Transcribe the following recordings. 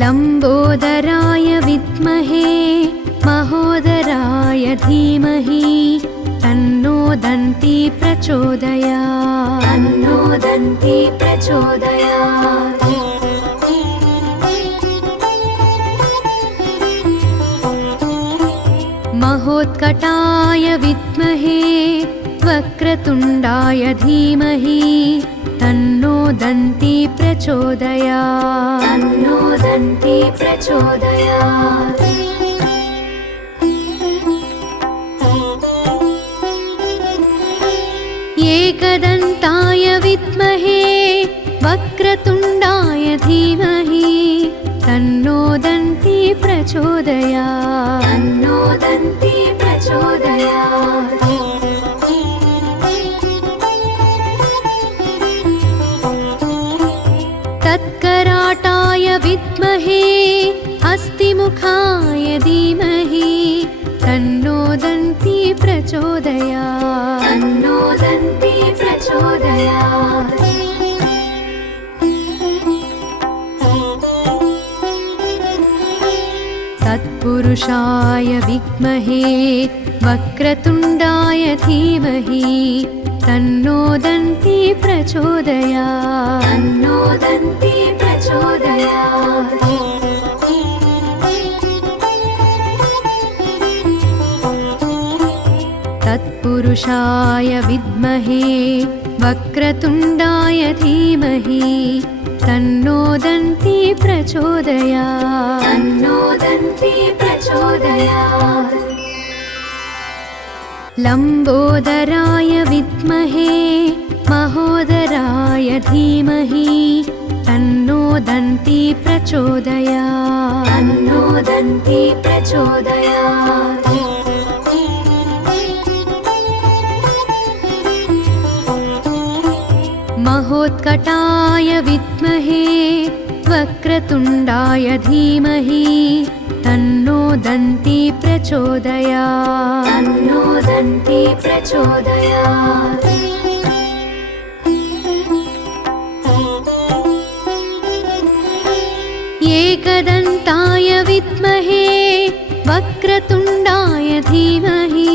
लम्बोदराय विद्महे महोदराय धीमहि तन्नो दन्ती प्रचोदयात्। तन्नो दन्ती प्रचोदयात्। महोत्कटाय विद्महे वक्रतुण्डाय धीमहि तन्नो दन्ती प्रचोदयात्। तन्नो दन्ती प्रचोदयात्। एकदन्ताय विद्महे वक्रतुण्डाय धीमहि तन्नो दन्ती प्रचोदयात्। तन्नो दन्ती प्रचोदयात्। तत्कराटाय विद्महे हस्तिमुखाय धीमहि तन्नो दन्ती प्रचोदयात्। तन्नो दन्ती प्रचोदयात्। तत्पुरुषाय विद्महे वक्रतुण्डाय धीमहि तन्नो दन्ती प्रचोदयात्। तन्नो दन्ती प्रचोदयात्। तत्पुरुषाय विद्महे वक्रतुण्डाय धीमहि तन्नो दन्ती प्रचोदयात्। तन्नो दन्ती प्रचोदयात्। लम्बोदराय विद्महे महोदराय धीमहि तन्नो दन्ती प्रचोदयात्। तन्नो दन्ती प्रचोदयात्। महोत्कटाय विद्महे वक्रतुण्डाय धीमहि तन्नो दन्ती प्रचोदयात्। तन्नो दन्ती प्रचोदयात्। एकदन्ताय विद्महे वक्रतुण्डाय धीमहि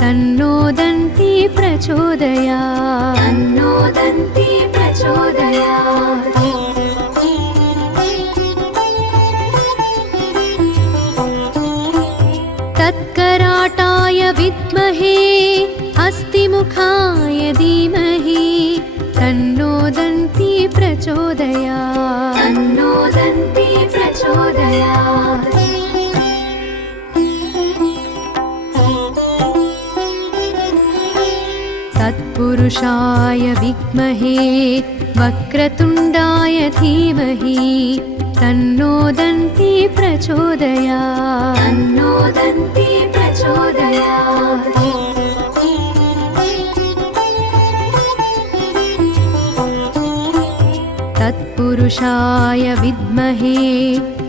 तन्नो दन्ती प्रचोदयात्। तन्नो दन्ती प्रचोदयात्। तत्कराटाय विद्महे हस्तिमुखाय धीमहि तन्नो दन्ती प्रचोदयात्। तन्नो दन्ती प्रचोदयात्। तत्पुरुषाय विद्महे वक्रतुण्डाय धीमहि तन्नो दन्ती प्रचोदयात्। तन्नो दन्ती प्रचोदयात्। तत्पुरुषाय विद्महे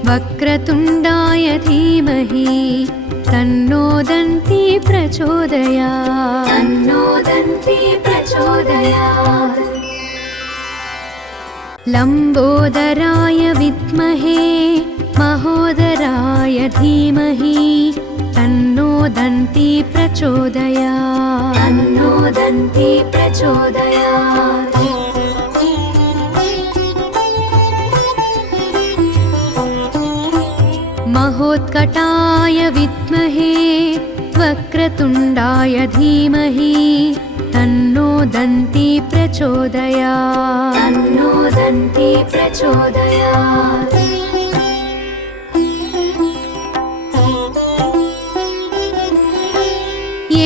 वक्रतुण्डाय धीमहि तन्नो दन्ती प्रचोदयात्। तन्नो दन्ती प्रचोदयात्। लम्बोदराय विद्महे महोदराय धीमहि तन्नो दन्ती प्रचोदयात्। तन्नो दन्ती प्रचोदयात्। महोत्कटाय विद्महे वक्रतुण्डाय धीमहि तन्नो दन्ती प्रचोदयात्। तन्नो दन्ती प्रचोदयात्।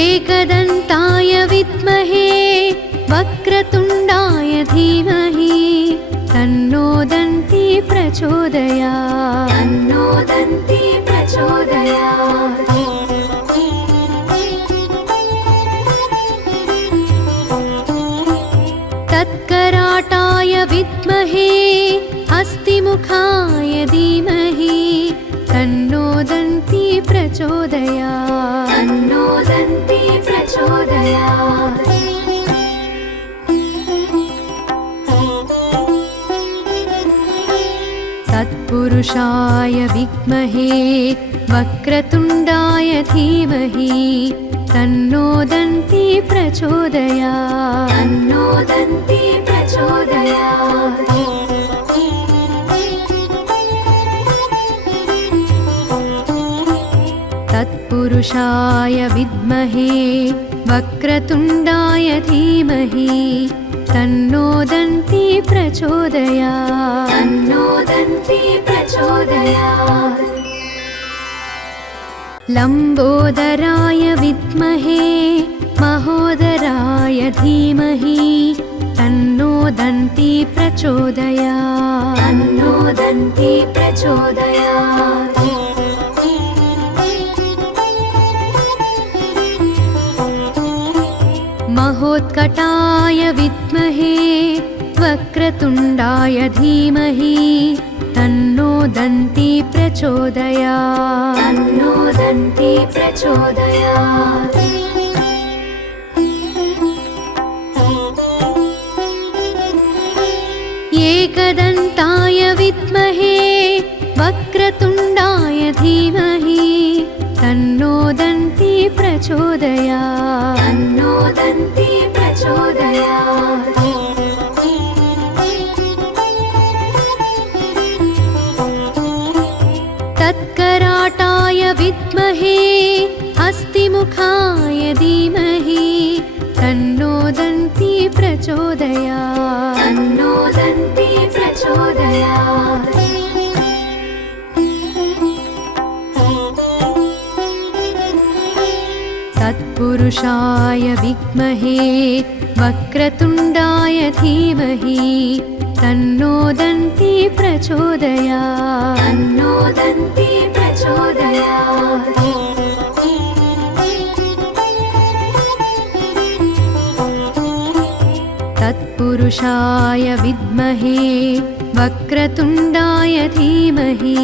एकदन्ताय विद्महे वक्रतुण्डाय धीमहि तन्नो दन्ती प्रचोदयात्। तन्नो दन्ती प्रचोदयात्। तत्कराटाय विद्महे हस्तिमुखाय धीमहि तन्नो दन्ती प्रचोदयात्। तन्नो दन्ती प्रचोदयात्। तत्पुरुषाय तत्पुरुषाय विद्महे वक्रतुण्डाय धीमहि तन्नो दन्ती प्रचोदयात् तन्नो दन्ती प्रचोदयात्। तत्पुरुषाय विद्महे वक्रतुण्डाय धीमहि तन्नो दन्ती प्रचोदयात् तन्नो दन्ती प्रचोदयात्। लम्बोदराय विद्महे महोदराय धीमहि तन्नो दन्ती प्रचोदयात् तन्नो दन्ती प्रचोदयात्। महोत्कटाय विद्महे वक्रतुण्डाय धीमहि तन्नो दन्ती प्रचोदयात् तन्नो दन्ती प्रचोदयात्। एकदन्ताय विद्महे वक्रतुण्डाय धीमहि तन्नो दन्ती प्रचोदयात् तन्नो दन्ती प्रचोदयात्। तत्कराटाय विद्महे हस्तिमुखाय धीमहि तन्नो दन्ती प्रचोदयात् तन्नो दन्ती प्रचोदयात्। तत्पुरुषाय विद्महे वक्रतुण्डाय धीमहि तन्नो दन्ती प्रचोदयात् तन्नो दन्ती प्रचोदयात्। तत्पुरुषाय विद्महे वक्रतुण्डाय धीमहि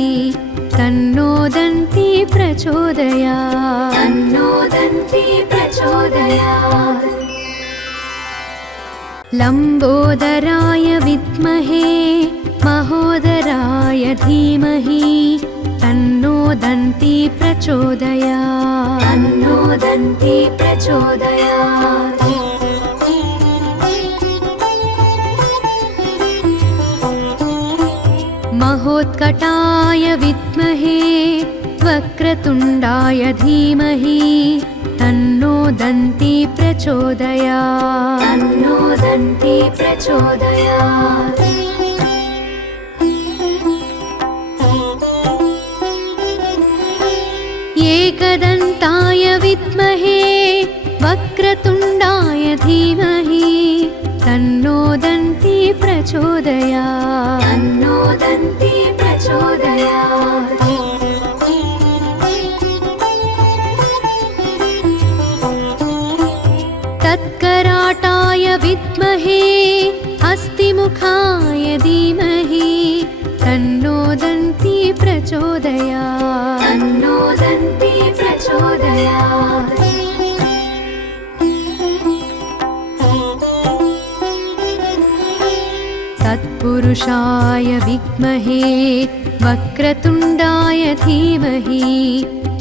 तन्नो दन्ती प्रचोदयात् तन्नो दन्ती प्रचोदयात्। लम्बोदराय विद्महे महोदराय धीमहि तन्नो दन्ती प्रचोदयात् तन्नो दन्ती प्रचोदयात्। महोत्कटाय विद्महे वक्रतुण्डाय धीमहि तन्नो दन्ती प्रचोदयात् तन्नो दन्ती प्रचोदयात्। एकदन्ताय विद्महे वक्रतुण्डाय धीमहि तन्नो दन्ती प्रचोदयात् तन्नो दन्ती प्रचोदयात्। तत्कराटाय विद्महे हस्तिमुखाय धीमहि तन्नो दन्ती प्रचोदयात् तन्नो दन्ती प्रचोदयात्। तत्पुरुषाय विद्महे वक्रतुण्डाय धीमहि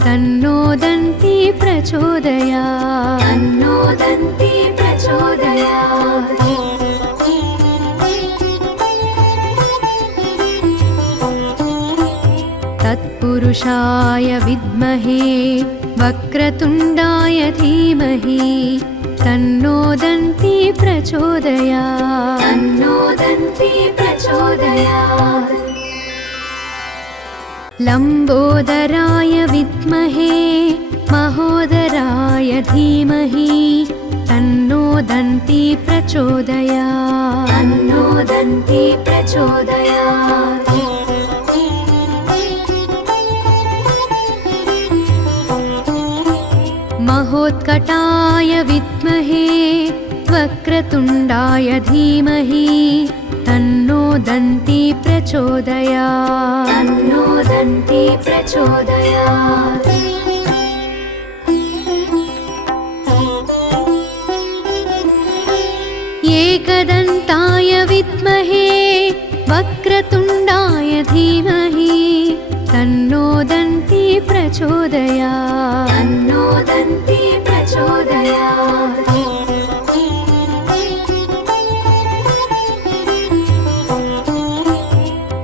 तन्नो दन्ती प्रचोदयात् तन्नो दन्ती प्रचोदयात्। तत्पुरुषाय विद्महे वक्रतुण्डाय धीमहि तन्नो दन्ती प्रचोदयात् तन्नो दन्ती प्रचोदयात्। लम्बोदराय विद्महे महोदराय धीमहि तन्नो दन्ती प्रचोदयात् तन्नो दन्ती प्रचोदयात्। महोत्कटाय विद्महे वक्रतुण्डाय धीमहि तन्नो दन्ती प्रचोदयात् तन्नो दन्ती प्रचोदयात्। एकदन्ताय विद्महे वक्र वक्रतुण्डाय धीमहि तन्नो दन्ती प्रचोदयात् तन्नो दन्ती प्रचोदयात्।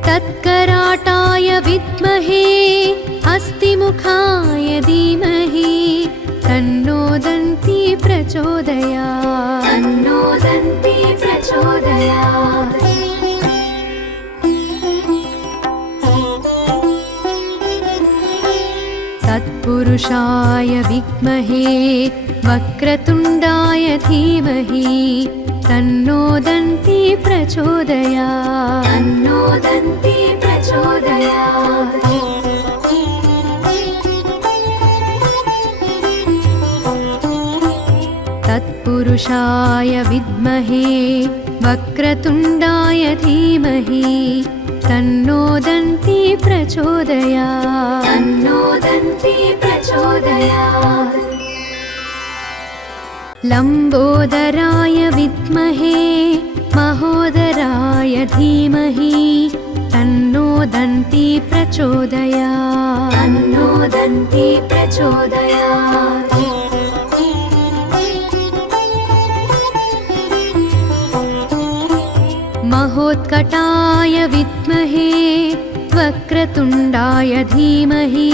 तत्कराटाय विद्महे हस्तिमुखाय धीमहि तन्नो दन्ती प्रचोदयात् तन्नो दन्ती प्रचोदयात्। तत्पुरुषाय विद्महे वक्रतुण्डाय धीमहि तन्नो दन्ती प्रचोदयात् तन्नो दन्ती प्रचोदयात्। तत्पुरुषाय विद्महे वक्रतुण्डाय धीमहि तन्नो दन्ती प्रचोदयात् तन्नो दन्ती प्रचोदयात्। लम्बोदराय विद्महे महोदराय धीमहि तन्नो दन्ती प्रचोदयात् तन्नो दन्ती प्रचोदयात्। महोत्कटाय विद्महे वक्रतुण्डाय धीमहि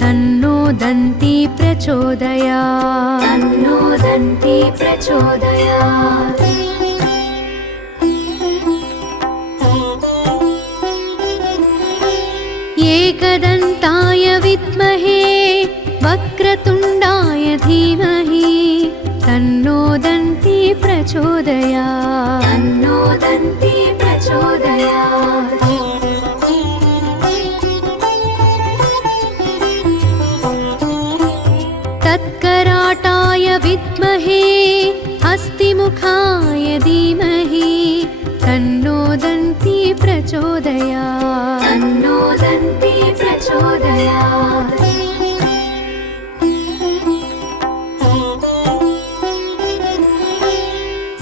तन्नो दन्ती प्रचोदयात् तन्नो दन्ती प्रचोदयात्। एकदन्ताय विद्महे वक्रतुण्डाय धीमहि तन्नो दन्ती प्रचोदयात् तन्नो दन्ती प्रचोदयात्। तत्कराटाय विद्महे हस्तिमुखाय धीमहि तन्नो दन्ती प्रचोदयात् तन्नो दन्ती प्रचोदयात्।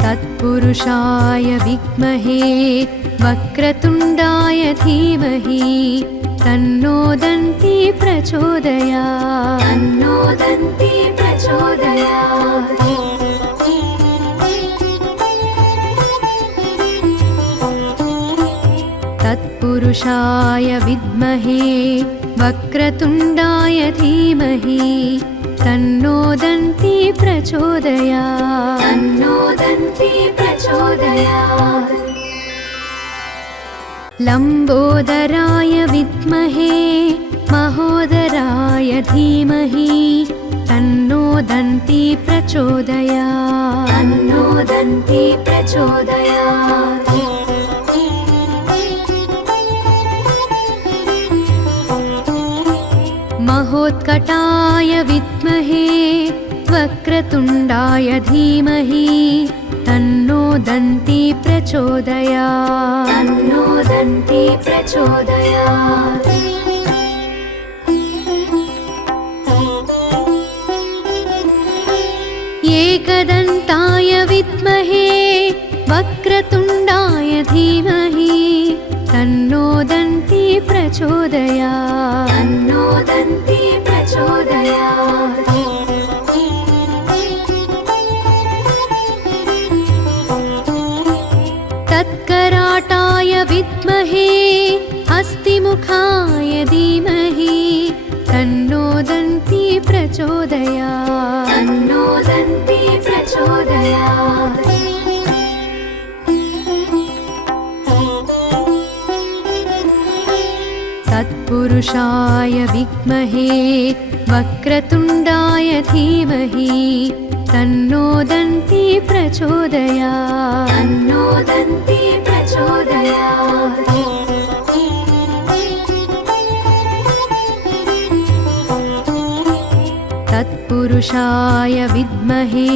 तत्पुरुषाय विद्महे वक्रतुण्डाय धीमहि तन्नो दन्ती प्रचोदयात् तन्नो दन्ती प्रचोदयात्। तत्पुरुषाय विद्महे वक्रतुण्डाय धीमहि तन्नो दन्ती प्रचोदयात् तन्नो दन्ती प्रचोदयात्। लम्बोदराय विद्महे महोदराय धीमहि तन्नो दन्ती प्रचोदयात् तन्नो दन्ती प्रचोदयात्। महोत्कटाय विद्महे वक्रतुण्डाय धीमहि तन्नो दन्ती प्रचोदयात् तन्नो दन्ती प्रचोदयात्। एकदन्ताय विद्महे वक्रतुण्डाय धीमहि तन्नो दन्ती प्रचोदयात् तन्नो दन्ती प्रचोदयात्। तत्कराटाय विद्महे हस्तिमुखाय धीमहि तन्नो दन्ती प्रचोदयात् तन्नो दन्ती प्रचोदयात्। तत्पुरुषाय विद्महे वक्रतुण्डाय धीमहि तन्नो दन्ती प्रचोदयात् तन्नो दन्ती प्रचोदयात्। तत्पुरुषाय विद्महे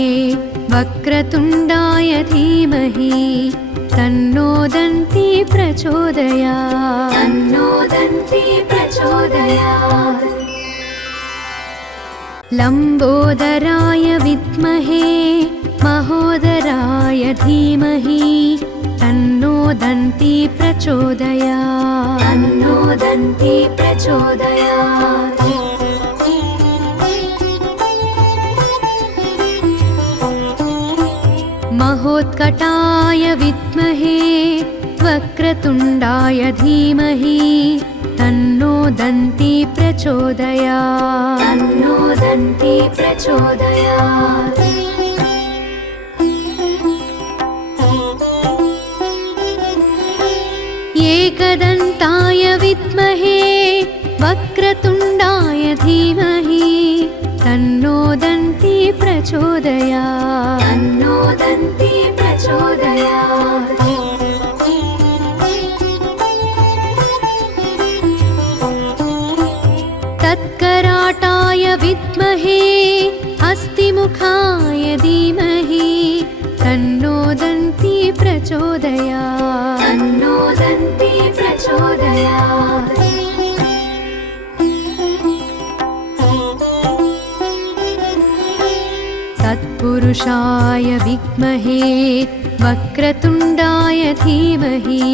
वक्रतुण्डाय धीमहि तन्नो दन्ती प्रचोदयात् तन्नो दन्ती प्रचोदयात्। लम्बोदराय विद्महे महोदराय धीमहि तन्नो दन्ती दन्ती प्रचोदयात् तन्नो दन्ती प्रचोदयात् महोत्कटाय विद्महे वक्रतुण्डाय धीमहि तन्नो दन्ती प्रचोदयात् तन्नो दन्ती प्रचोदयात् एकदन्ताय विद्महे वक्रतुण्डाय धीमहि तन्नो दन्ती प्रचोदयात् तन्नो दन्ती प्रचोदयात् तत्कराटाय विद्महे हस्तिमुखाय धीमहि तन्नो दन्ती प्रचोदयात् तन्नो दन्ती प्रचोदयात् तत्पुरुषाय विद्महे वक्रतुण्डाय धीमहि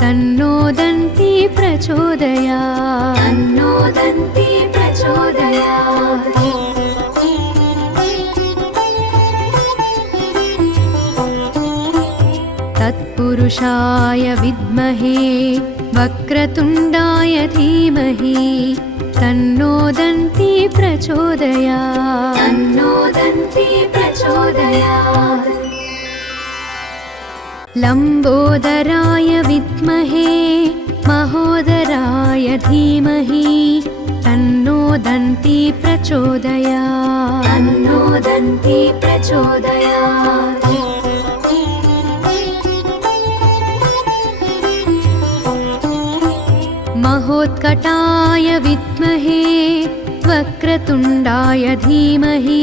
तन्नो दन्ती प्रचोदयात् तन्नो दन्ती प्रचोदयात् तत्पुरुषाय विद्महे वक्रतुण्डाय धीमहि तन्नो दन्ती प्रचोदयात् तन्नो दन्ती प्रचोदयात् लम्बोदराय विद्महे महोदराय धीमहि तन्नो दन्ती प्रचोदयात् तन्नो दन्ती प्रचोदयात् महोत्कटाय विद्महे वक्रतुण्डाय धीमहि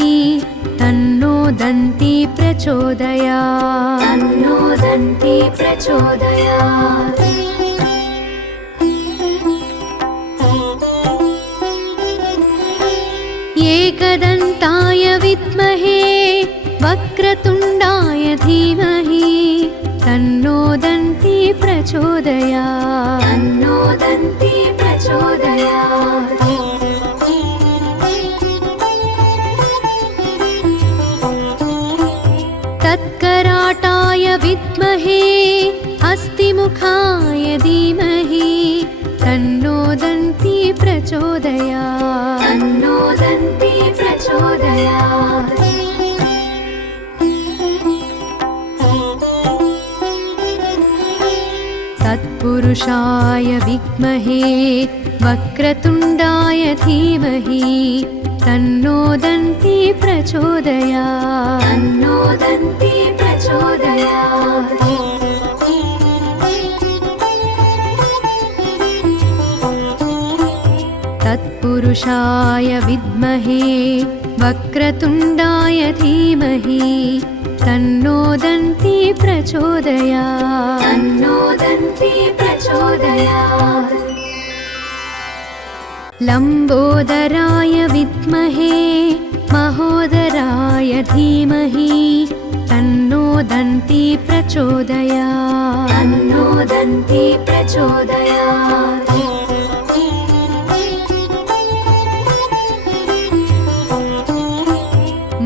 तन्नो दन्ती प्रचोदयात् तन्नो दन्ती प्रचोदयात् एकदन्ताय विद्महे वक्रतुण्डाय धीमहि तन्नो दन्ती प्रचोदयात् तन्नो दन्ती प्रचोदयात् तत्कराटाय विद्महे हस्तिमुखाय धीमहि तन्नो दन्ती प्रचोदयात् तन्नो दन्ती प्रचोदयात् तत्पुरुषाय विद्महे वक्रतुण्डाय धीमहि तन्नो दन्ती प्रचोदयात् तन्नो दन्ती प्रचोदयात् तत्पुरुषाय विद्महे वक्रतुण्डाय धीमहि तन्नो दन्ती प्रचोदयात् तन्नो दन्ती प्रचोदयात् लम्बोदराय विद्महे महोदराय धीमहि तन्नो दन्ती प्रचोदयात् तन्नो दन्ती प्रचोदयात्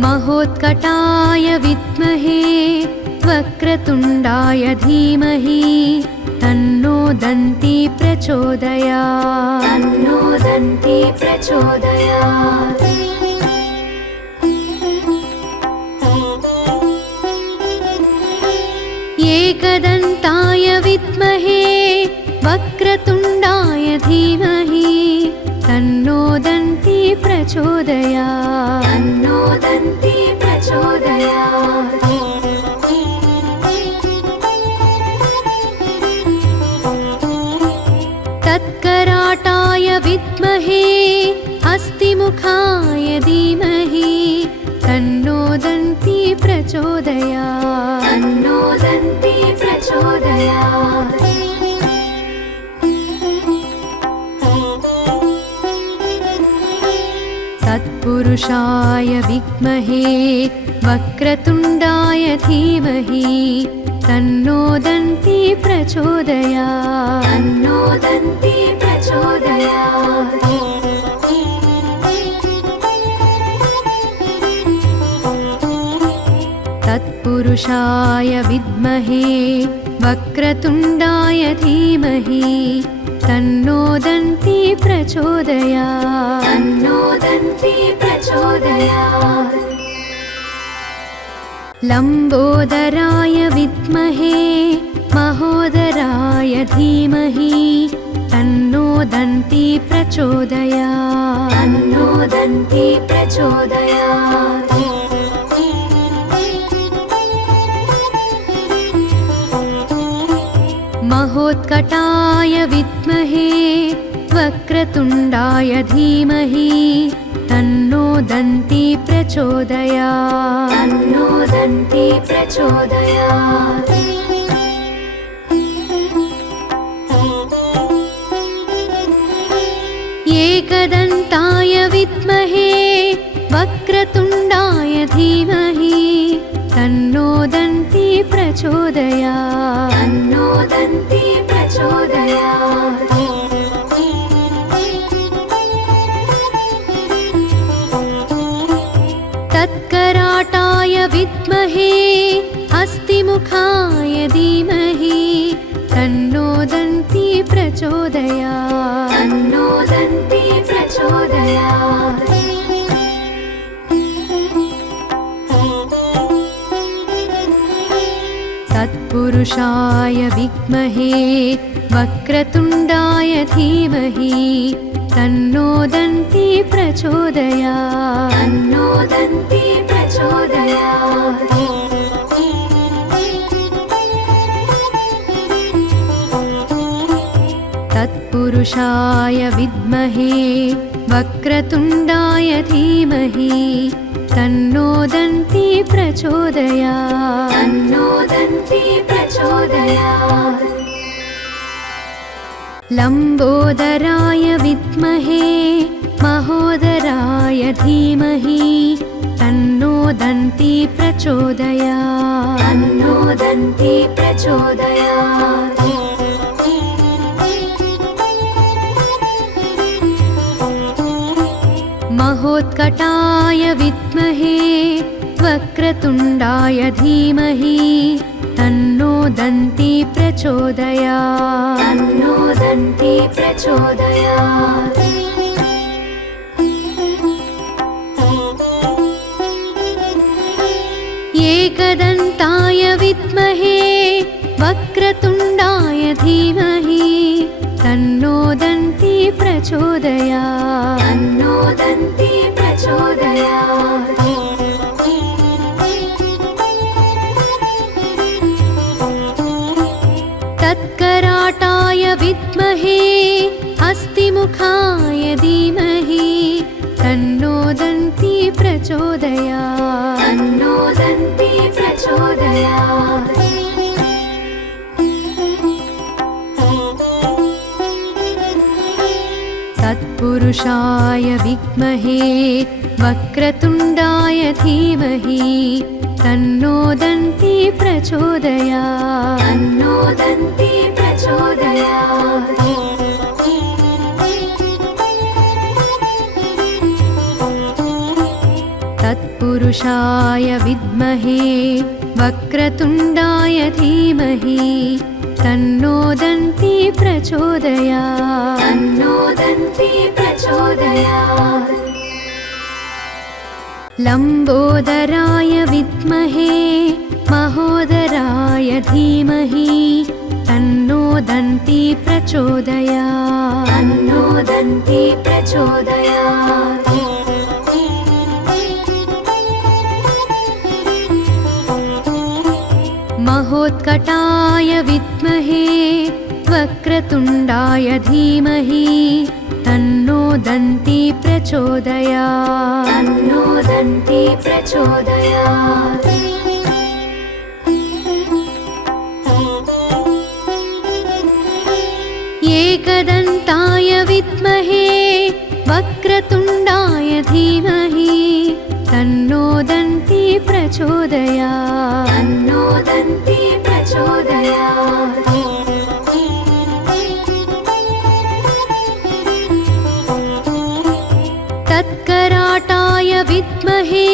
महोत्कटाय विद्महे वक्रतुण्डाय धीमहि तन्नो दन्ती प्रचोदयात् तन्नो दन्ती प्रचोदयात् एकदन्ताय विद्महे वक्रतुण्डाय धीमहि तन्नो दन्ती प्रचोदयात् तन्नो दन्ती प्रचोदयात् तत्कराटाय विद्महे हस्तिमुखाय धीमहि तन्नो दन्ती प्रचोदयात् तन्नो दन्ती प्रचोदयात् तत्पुरुषाय विद्महे वक्रतुण्डाय धीमहि तन्नो दन्ती प्रचोदयात् तन्नो दन्ती प्रचोदयात् तत्पुरुषाय विद्महे वक्रतुण्डाय धीमहि तन्नो दन्ती प्रचोदयात् तन्नो दन्ती प्रचोदयात् लम्बोदराय विद्महे महोदराय धीमहि तन्नो दन्ती प्रचोदयात् तन्नो दन्ती प्रचोदयात् महोत्कटाय विद्महे वक्रतुण्डाय धीमहि तन्नो दन्ती प्रचोदयात् तन्नो दन्ती प्रचोदयात् एकदन्ताय विद्महे वक्रतुण्डाय धीमहि तन्नो दन्ती प्रचोदयात् तन्नो दन्ती प्रचोदयात् तत्कराटाय विद्महे हस्तिमुखाय धीमहि तन्नो दन्ती प्रचोदयात् तन्नो दन्ती प्रचोदयात् तत्पुरुषाय विद्महे वक्रतुण्डाय धीमहि तन्नो दन्ती प्रचोदयात् तन्नो दन्ती प्रचोदयात् तत्पुरुषाय विद्महे वक्रतुण्डाय धीमहि तन्नो दन्ती प्रचोदयात् तन्नो दन्ती प्रचोदयात् लम्बोदराय विद्महे महोदराय धीमहि तन्नो दन्ती प्रचोदयात् तन्नो दन्ती प्रचोदयात् महोत्कटाय विद्महे वक्रतुण्डाय धीमहि तन्नो दन्ती प्रचोदयात् तन्नो दन्ती प्रचोदयात् एकदन्ताय विद्महे वक्रतुण्डाय धीमहि तन्नो दन्ती प्रचोदयात् तन्नो दन्ती प्रचोदयात् तत्कराटाय विद्महे हस्तिमुखाय धीमहि तन्नो दन्ती प्रचोदयात् तन्नो दन्ती प्रचोदयात् तत्पुरुषाय विद्महे वक्रतुण्डाय धीमहि तन्नो दन्ती प्रचोदयात् तन्नो दन्ती प्रचोदयात् तत्पुरुषाय विद्महे वक्रतुण्डाय धीमहि तन्नो दन्ती प्रचोदयात् तन्नो दन्ती प्रचोदयात् लम्बोदराय विद्महे महोदराय धीमहि तन्नो दन्ती प्रचोदयात् तन्नो दन्ती प्रचोदयात् महोत्कटाय विद्महे वक्रतुण्डाय धीमहि तन्नो दन्ती प्रचोदयात् तन्नो दन्ती प्रचोदयात् एकदन्ताय विद्महे वक्रतुण्डाय धीमहि तन्नो दन्ती प्रचोदयात् तन्नो दन्ती प्रचोदयात् प्रचोदयात् तत्कराटाय विद्महे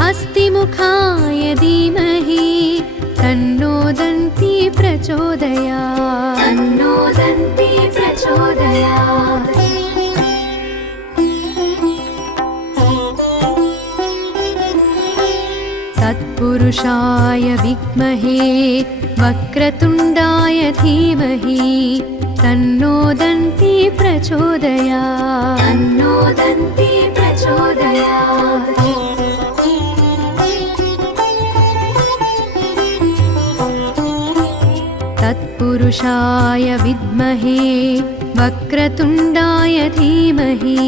हस्तिमुखाय धीमहि तन्नो दन्ती प्रचोदयात् तन्नो दन्ती प्रचोदयात् तत्पुरुषाय विद्महे वक्रतुण्डाय धीमहि तन्नो दन्ती प्रचोदयात् तन्नो दन्ती प्रचोदयात् तत्पुरुषाय विद्महे वक्रतुण्डाय धीमहि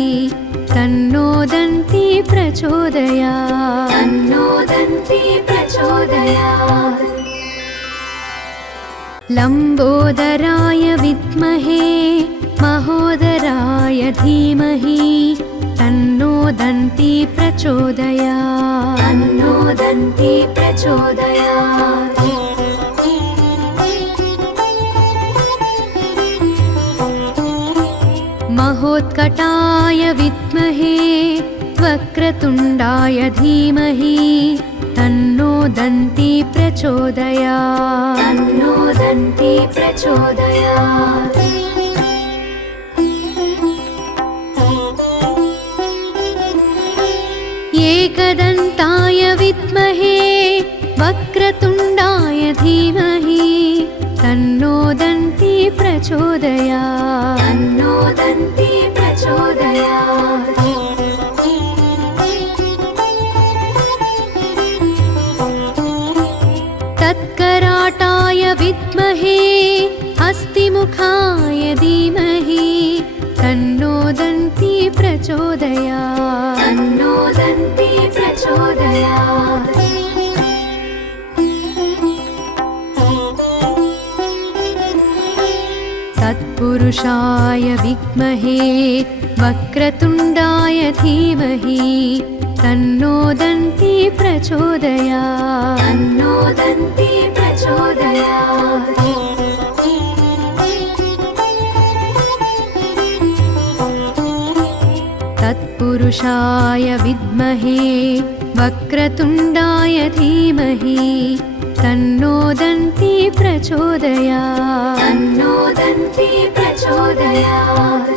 तन्नो दन्ती प्रचोदयात् तन्नो दन्ती प्रचोदयात् लम्बोदराय विद्महे महोदराय धीमहि तन्नो दन्ती प्रचोदयात् तन्नो दन्ती प्रचोदयात् महोत्कटाय विद्महे वक्रतुण्डाय धीमहि तन्नो दन्ती प्रचोदयात् तन्नो दन्ती प्रचोदयात् एकदन्ताय विद्महे वक्रतुण्डाय धीमहि तन्नो दन्ती प्रचोदयात् तन्नो दन्ती प्रचोदयात् तत्कराटाय विद्महे हस्तिमुखाय धीमहि तन्नो दन्ती प्रचोदयात् तन्नो दन्ती प्रचोदयात् तत्पुरुषाय विद्महे वक्रतुण्डाय धीमहि तन्नो दन्ती प्रचोदयात् तन्नो दन्ती प्रचोदयात् तत्पुरुषाय विद्महे वक्रतुण्डाय धीमहि तन्नो दन्ती प्रचोदयात् तन्नो दन्ती प्रचोदयात्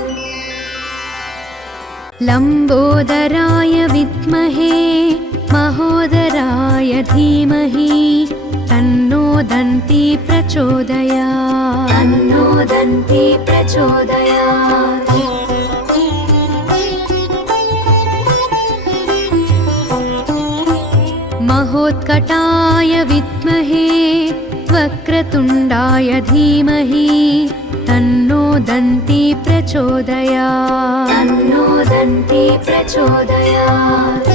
लम्बोदराय विद्महे महोदराय धीमहि तन्नो दन्ती प्रचोदयात् तन्नो दन्ती प्रचोदयात् महोत्कटाय विद्महे वक्रतुण्डाय धीमहि तन्नो दन्ती प्रचोदयात् तन्नो दन्ती प्रचोदयात्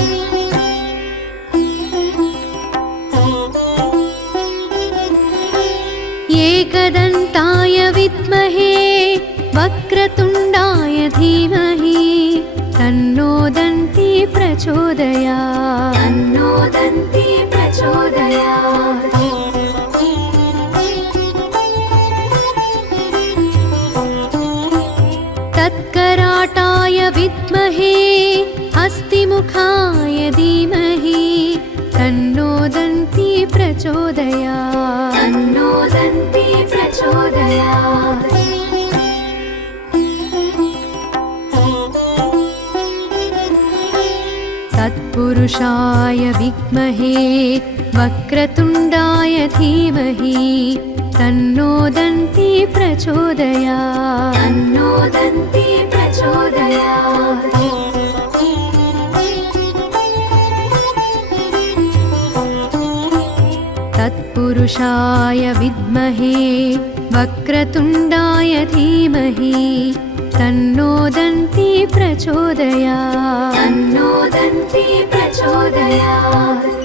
एकदन्ताय विद्महे वक्रतुण्डाय धीमहि तन्नो दन्ती प्रचोदयात् तन्नो दन्ती प्रचोदयात् तत्कराटाय विद्महे हस्तिमुखाय धीमहि तन्नो दन्ती प्रचोदयात् तन्नो दन्ती प्रचोदयात् तत्पुरुषाय विद्महे वक्रतुण्डाय धीमहि तन्नो दन्ती प्रचोदयात् तन्नो दन्ती प्रचोदयात् तत्पुरुषाय विद्महे वक्रतुण्डाय धीमहि तन्नो दन्ती प्रचोदयात् तन्नो दन्ती प्रचोदयात्